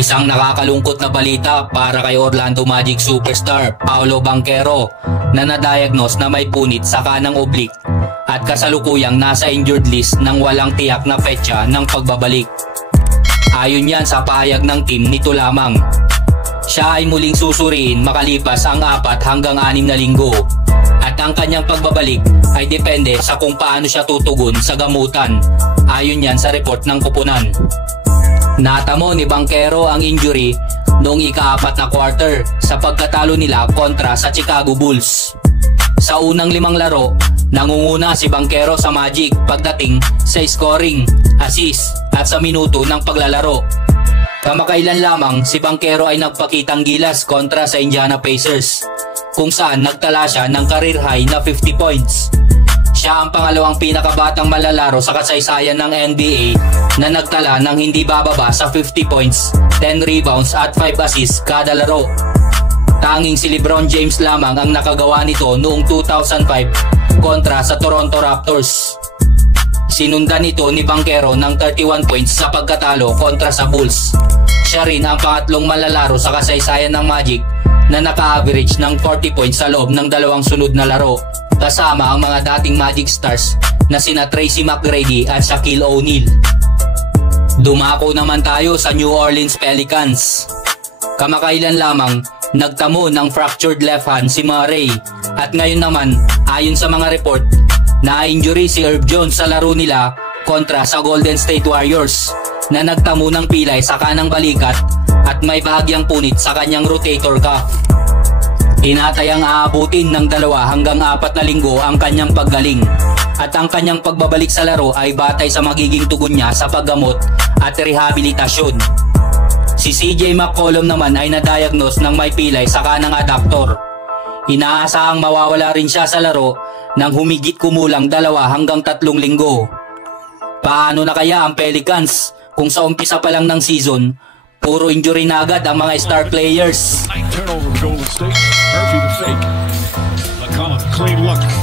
Isang nakakalungkot na balita para kay Orlando Magic superstar Paolo Banchero na na-diagnose na may punit sa kanang oblique at kasalukuyang nasa injured list ng walang tiyak na petsa ng pagbabalik. Ayon yan sa pahayag ng team nito lamang. Siya ay muling susuriin makalipas ang 4 hanggang 6 na linggo at ang kanyang pagbabalik ay depende sa kung paano siya tutugon sa gamutan. Ayon yan sa report ng kupunan. Natamo ni Banchero ang injury noong ika-4 na quarter sa pagkatalo nila kontra sa Chicago Bulls. Sa unang 5 laro, nangunguna si Banchero sa Magic pagdating sa scoring, assist at sa minuto ng paglalaro. Kamakailan lamang si Banchero ay nagpakitang gilas kontra sa Indiana Pacers kung saan nagtala siya ng career high na 50 points. Siya ang pangalawang pinakabatang malalaro sa kasaysayan ng NBA na nagtala ng hindi bababa sa 50 points, 10 rebounds at 5 assists kada laro. Tanging si LeBron James lamang ang nakagawa nito noong 2005 kontra sa Toronto Raptors. Sinundan ito ni Banchero ng 31 points sa pagkatalo kontra sa Bulls. Siya rin ang pangatlong malalaro sa kasaysayan ng Magic na naka-average ng 40 points sa loob ng 2 sunod na laro, kasama ang mga dating Magic stars na sina Tracy McGrady at Shaquille O'Neal. Dumako naman tayo sa New Orleans Pelicans. Kamakailan lamang nagtamo ng fractured left hand si Murray at ngayon naman ayon sa mga report na-injury si Herb Jones sa laro nila kontra sa Golden State Warriors na nagtamo ng pilay sa kanang balikat at may bahagyang punit sa kanyang rotator cuff. Tinatayang aabutin ng 2 hanggang 4 na linggo ang kanyang paggaling at ang kanyang pagbabalik sa laro ay batay sa magiging tugon niya sa paggamot at rehabilitasyon. Si CJ McCollum naman ay na-diagnose ng may pilay sa kanang adductor. Inaasahang mawawala rin siya sa laro ng humigit kumulang 2 hanggang 3 linggo. Paano na kaya ang Pelicans kung sa umpisa pa lang ng season, puro injury na agad ang mga star players? Turnover Golden State. Murphy the fake. McCollum, clean look.